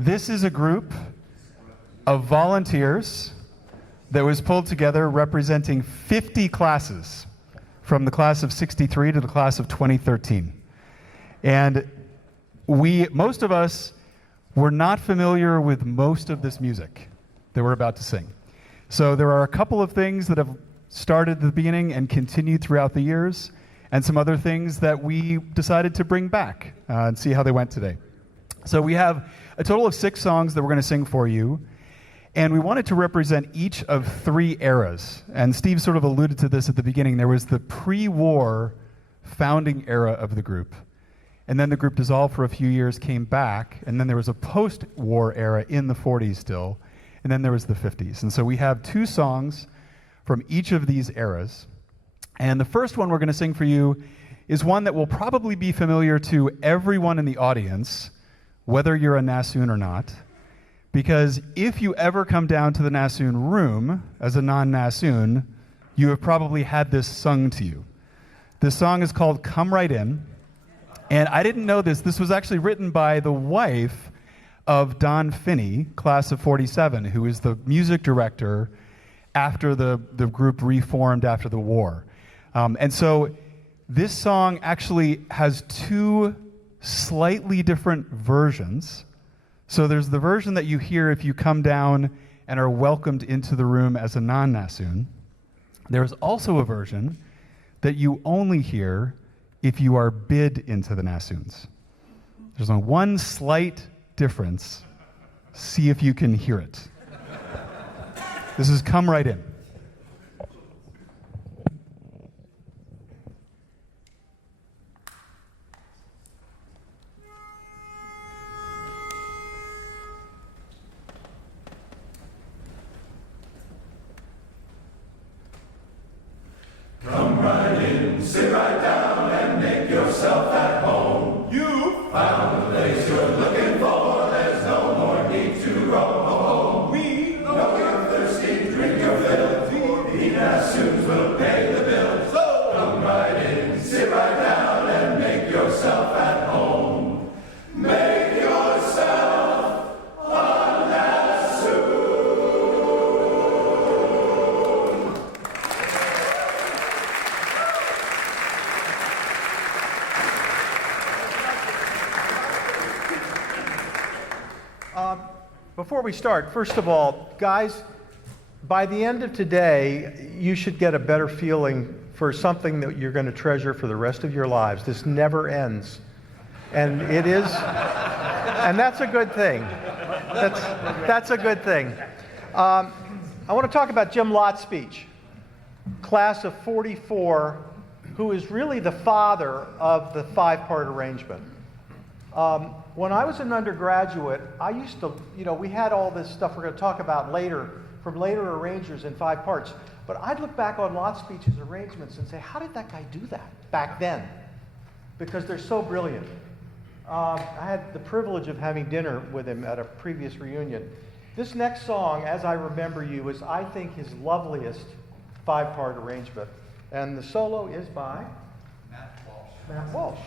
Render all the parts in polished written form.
This is a group of volunteers that was pulled together representing 50 classes from the class of 63 to the class of 2013. And most of us were not familiar with most of this music that we're about to sing. So there are a couple of things that have started at the beginning and continued throughout the years, and some other things that we decided to bring back and see how they went today. So we have a total of 6 songs that we're going to sing for you, and we wanted to represent each of 3 eras. And Steve sort of alluded to this at the beginning. There was the pre-war founding era of the group, and then the group dissolved for a few years, came back, and then there was a post-war era in the 40s still, and then there was the 50s. And so we have 2 songs from each of these eras. And the first one we're going to sing for you is one that will probably be familiar to everyone in the audience, whether you're a Nassoon or not, because if you ever come down to the Nassoon room as a non-Nassoon, you have probably had this sung to you. This song is called Come Right In, and I didn't know this. This was actually written by the wife of Don Finney, class of 47, who is the music director after the group reformed after the war. And so this song actually has 2 slightly different versions. So there's the version that you hear if you come down and are welcomed into the room as a non-Nassoon. There's also a version that you only hear if you are bid into the Nassoons. There's only one slight difference. See if you can hear it. This is Come Right In. Come right in, sit right down, and make yourself at home. You found the place you're looking for. There's no more need to roam. We know you're thirsty, drink your fill. The Nassoons will pay the bill. So come right in, sit right down, and make yourself at home. Make yourself a Nassoon. Before we start, first of all, guys, by the end of today, you should get a better feeling for something that you're going to treasure for the rest of your lives. This never ends. And it is, and that's a good thing. That's a good thing. I want to talk about Jim Lott's speech, class of 44, who is really the father of the 5-part arrangement. When I was an undergraduate, I used to, we had all this stuff we're going to talk about later, from later arrangers in 5 parts. But I'd look back on Lott's speeches, arrangements, and say, how did that guy do that back then? Because they're so brilliant. I had the privilege of having dinner with him at a previous reunion. This next song, As I Remember You, is, I think, his loveliest 5-part arrangement. And the solo is by? Matt Walsh.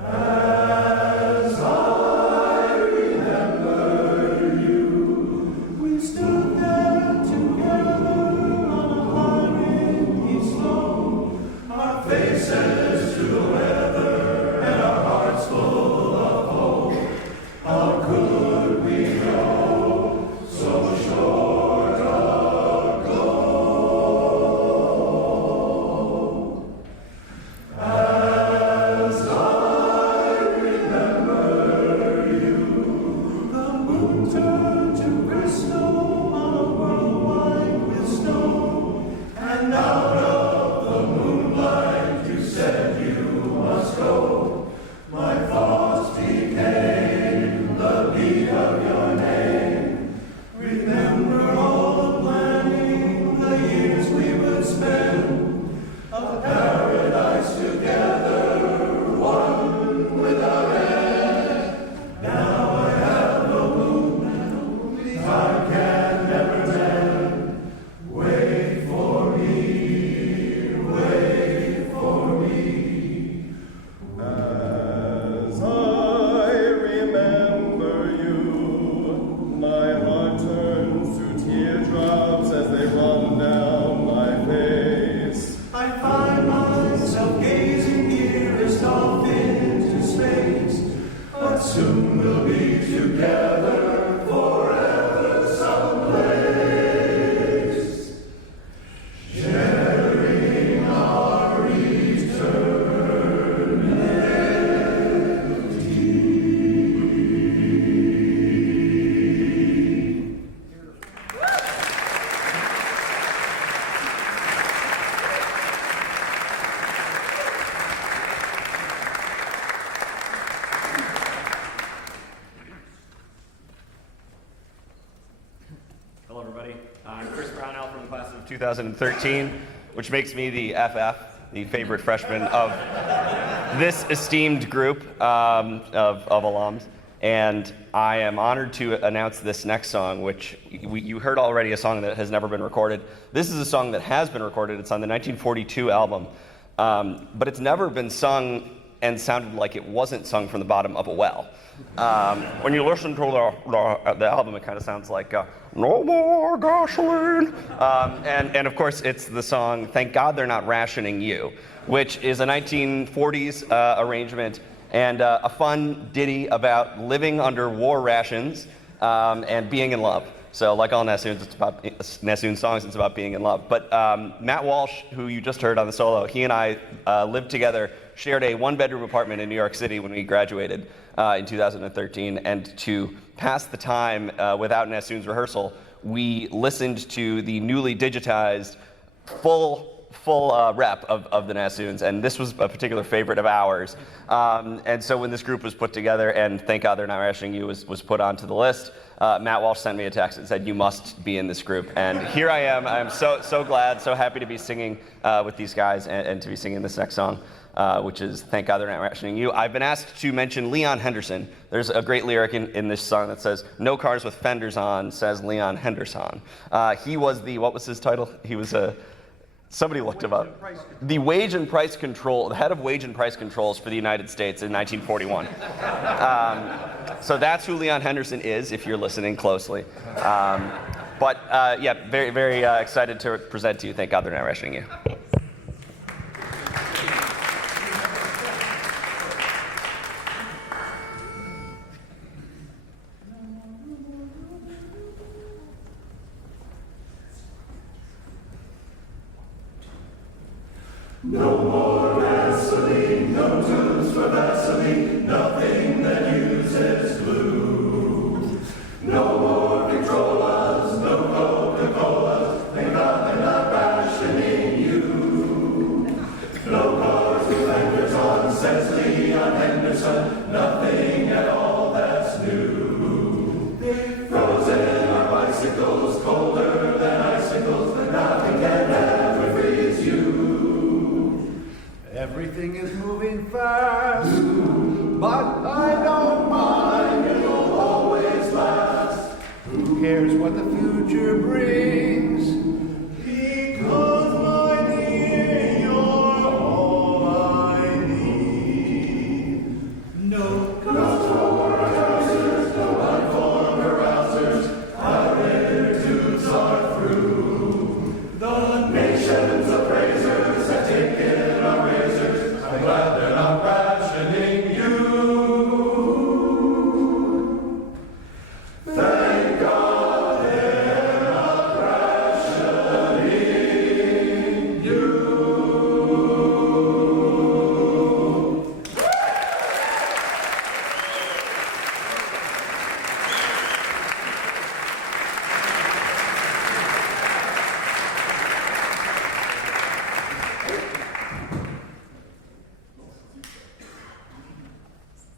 As I remember you, we stood there together on a high windy slope, our faces to the weather and our hearts full of hope. How could we go so short ago? As I remember you, the moon turned to crystal on a world white with snow, and out of the moonlight you said, 2013, which makes me the FF, the favorite freshman of this esteemed group of alums. And I am honored to announce this next song, which you heard already, a song that has never been recorded. This is a song that has been recorded. It's on the 1942 album, but it's never been sung and sounded like it wasn't sung from the bottom of a well. When you listen to the album, it kind of sounds like "No More Gasoline," and of course it's the song "Thank God They're Not Rationing You," which is a 1940s arrangement and a fun ditty about living under war rations and being in love. So like all Nassoon songs, it's about being in love. But Matt Walsh, who you just heard on the solo, he and I lived together, shared a one-bedroom apartment in New York City when we graduated in 2013. And to pass the time without Nassoon's rehearsal, we listened to the newly digitized full rep of the Nassoons, and this was a particular favorite of ours. And so when this group was put together, and Thank God They're Not Rationing You was put onto the list, Matt Walsh sent me a text and said, "You must be in this group." And here I am. I'm so glad, so happy to be singing with these guys and to be singing this next song, which is Thank God They're Not Rationing You. I've been asked to mention Leon Henderson. There's a great lyric in this song that says, "No cars with fenders on," says Leon Henderson. He was what was his title? He was somebody looked him up. The wage and price control, the head of wage and price controls for the United States in 1941. So that's who Leon Henderson is, if you're listening closely. Yeah, very, very excited to present to you. Thank God They're Not Rationing You. No more gasoline, no tubes for Vaseline, nothing that uses glue. No more Victrolas, no Coca-Colas, thank God they're not rationing you. No cars with fenders on, says Leon Henderson, nothing at all that's new. Frozen are bicycles, colder than icicles, but nothing can ever freeze you. Everything is moving fast, but I don't mind, it'll always last. Who cares what the future brings? Because, my dear, you're all I need. No for trousers, no one for carousers, our inner tubes are through. The nation's appraisers have taken our razors, I'm glad they're not rationing you. Thank God they're not rationing you.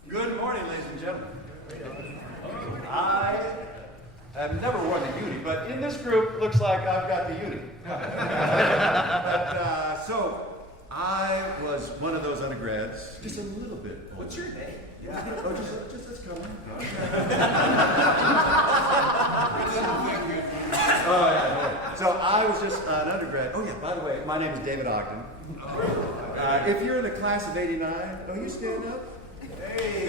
Good morning, ladies and gentlemen. I have never worn the uni, but in this group, looks like I've got the uni. So, I was one of those undergrads, just a little bit older. What's your name? Yeah. Oh, just this color. Oh, yeah. So I was just an undergrad. Oh, yeah, by the way, my name is David Ogden. If you're in the class of '89, oh, you stand up? Hey,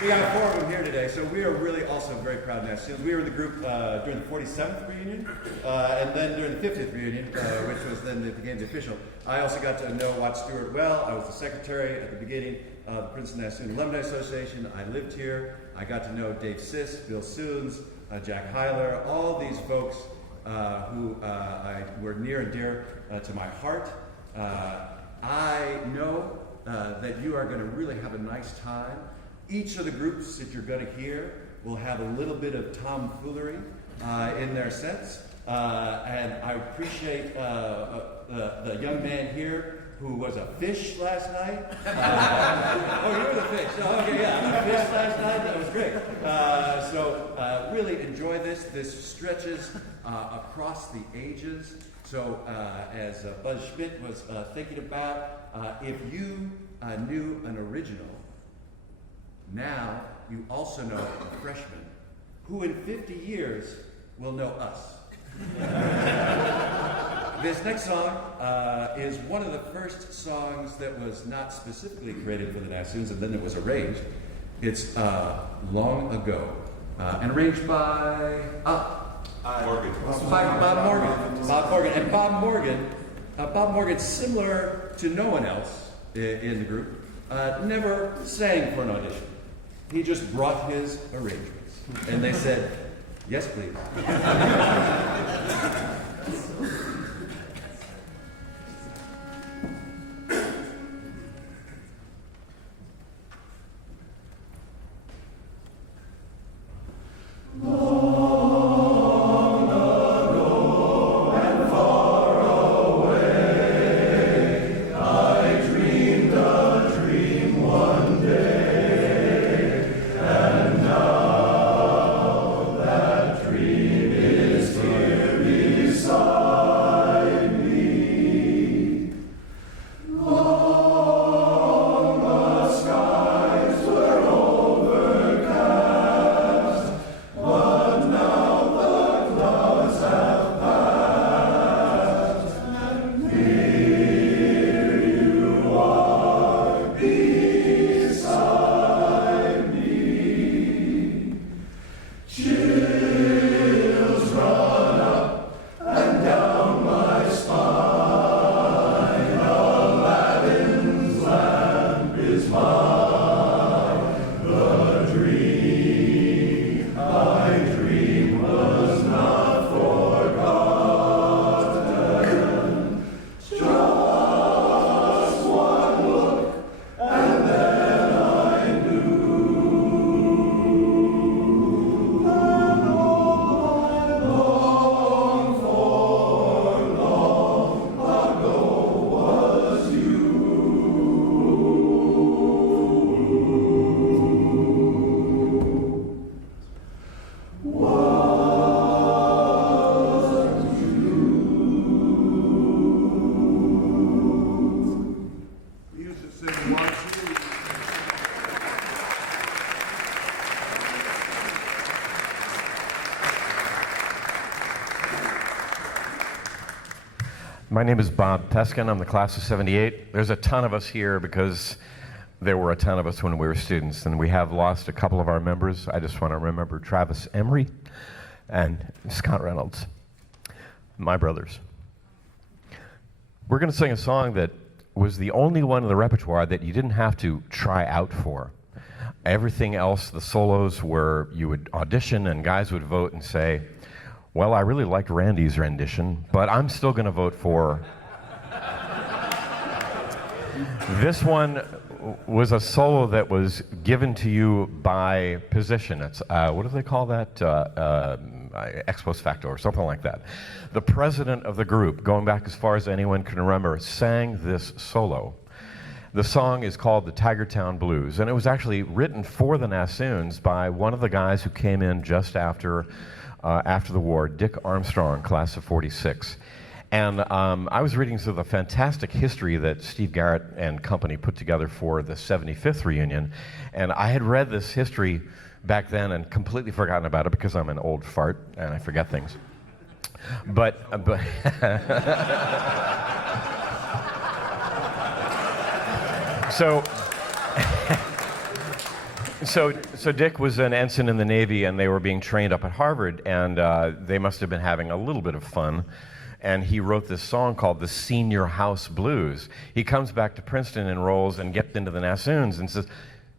we got four of them here today, so we are really also very proud of Nassoons. We were in the group during the 47th reunion, and then during the 50th reunion, which was then became the official. I also got to know Watt Stewart well. I was the secretary at the beginning of the Princeton Nassoon Alumni Association. I lived here. I got to know Dave Siss, Bill Soons, Jack Heiler, all these folks who were near and dear to my heart. I know that you are going to really have a nice time. Each of the groups that you're going to hear will have a little bit of tomfoolery in their sets. And I appreciate the young man here who was a fish last night. Oh, you were the fish. Oh, okay, yeah. Fish last night. That was great. So really enjoy this. This stretches across the ages. So as Buzz Schmidt was thinking about, if you knew an original, now you also know a freshman who in 50 years will know us. This next song is one of the first songs that was not specifically created for the Nassoons, and then it was arranged. It's Long Ago, and arranged by Bob Morgan. And Bob Morgan, similar to no one else in the group, never sang for an audition. He just brought his arrangements, and they said, "Yes, please." My name is Bob Peskin. I'm the class of 78. There's a ton of us here because there were a ton of us when we were students, and we have lost a couple of our members. I just want to remember Travis Emery and Scott Reynolds, my brothers. We're going to sing a song that was the only one in the repertoire that you didn't have to try out for. Everything else, the solos were, you would audition and guys would vote and say, well, I really liked Randy's rendition, but I'm still going to vote for. This one was a solo that was given to you by position. It's, what do they call that? Ex post facto or something like that. The president of the group, going back as far as anyone can remember, sang this solo. The song is called the Tigertown Blues, and it was actually written for the Nassoons by one of the guys who came in just after the war, Dick Armstrong, class of 46. And I was reading through the fantastic history that Steve Garrett and company put together for the 75th reunion, and I had read this history back then and completely forgotten about it because I'm an old fart and I forget things. But So Dick was an ensign in the Navy, and they were being trained up at Harvard, and they must have been having a little bit of fun. And he wrote this song called the Senior House Blues. He comes back to Princeton, enrolls, and gets into the Nassoons and says,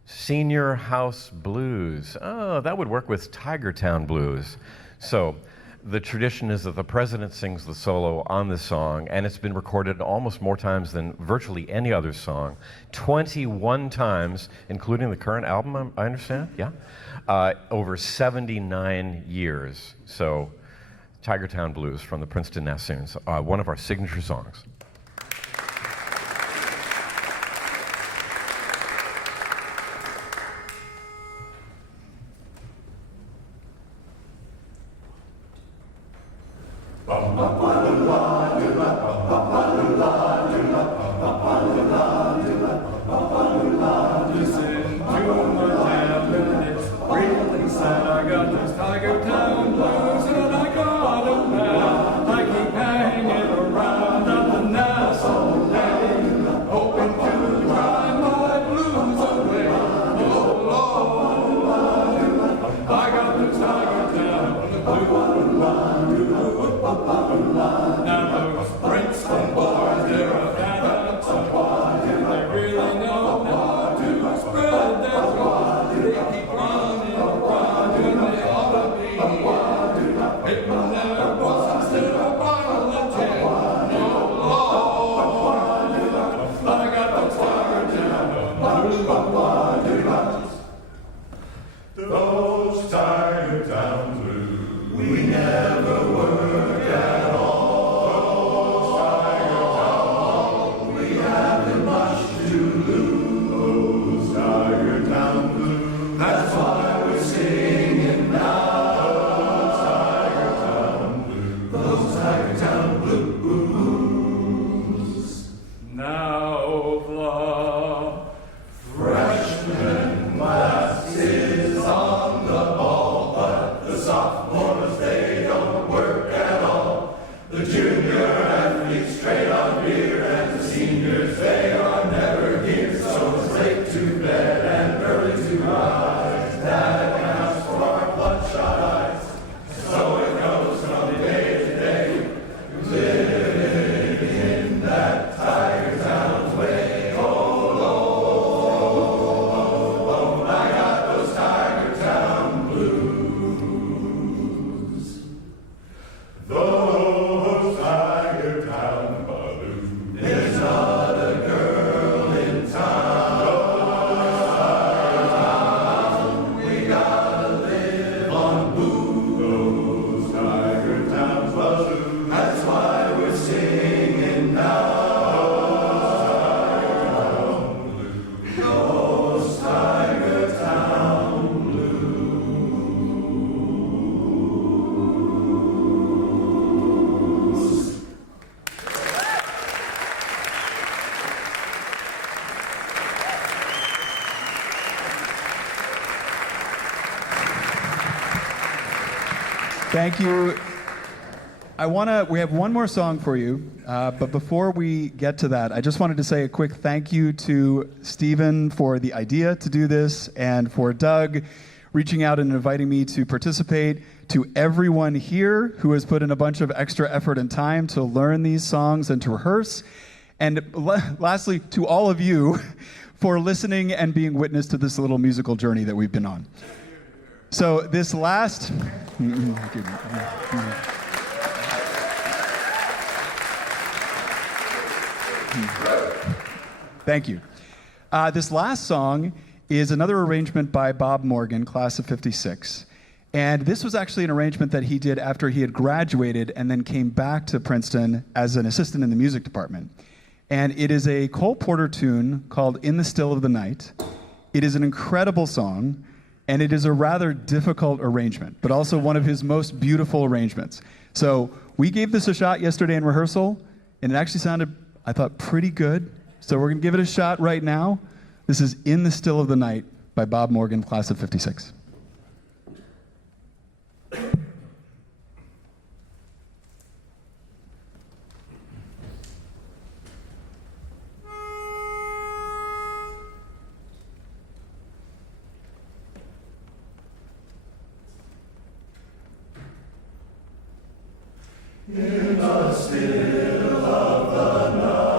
Senior House Blues. Oh, that would work with Tigertown Blues. So the tradition is that the president sings the solo on this song, and it's been recorded almost more times than virtually any other song. 21 times, including the current album, I understand? Yeah? Over 79 years. So, Tigertown Blues from the Princeton Nassoons, one of our signature songs. Listen to my jam and it's really sad. I got this Tiger Town blues and I got 'em now. I keep hanging around at the Nassau Lane, hoping to drive my blues away. Oh Lord, I got this Tiger Town blues. Now those Princeton boys, they're a fantastic squad. They really know how to spread their joy. They keep running around when they ought to be hitting their bus instead of a bottle of gin. Oh Lord, I got those Tiger Town blues. Those Tiger Town blues, we never work at all. Those Tiger Town blues, we haven't much to lose. Those Tiger Town blues, that's why we're singing now. Those Tiger Town blues, those Tiger Town blues. Now the Freshman class is on the ball, but the sophomores, they don't work at all. The junior athletes straight on beer, and the seniors, they are never here. So it's late to bed and early to rise. That counts for our bloodshot eyes. So it goes from day to day, living in that Tiger Town way. Oh Lord, I got those Tiger Town blues. Those Tiger Town blues. There's not a girl in town. We gotta live on booze. Those Tiger Town blues. That's why we're singing now. Those Tiger Town blues. Thank you. We have one more song for you, but before we get to that, I just wanted to say a quick thank you to Stephen for the idea to do this, and for Doug reaching out and inviting me to participate, to everyone here who has put in a bunch of extra effort and time to learn these songs and to rehearse, and lastly, to all of you for listening and being witness to this little musical journey that we've been on. So this last... Thank you. This last song is another arrangement by Bob Morgan, class of '56. And this was actually an arrangement that he did after he had graduated and then came back to Princeton as an assistant in the music department. And it is a Cole Porter tune called In the Still of the Night. It is an incredible song, and it is a rather difficult arrangement, but also one of his most beautiful arrangements. So we gave this a shot yesterday in rehearsal, and it actually sounded, I thought, pretty good. So we're going to give it a shot right now. This is In the Still of the Night by Bob Morgan, class of '56. In the still of the night.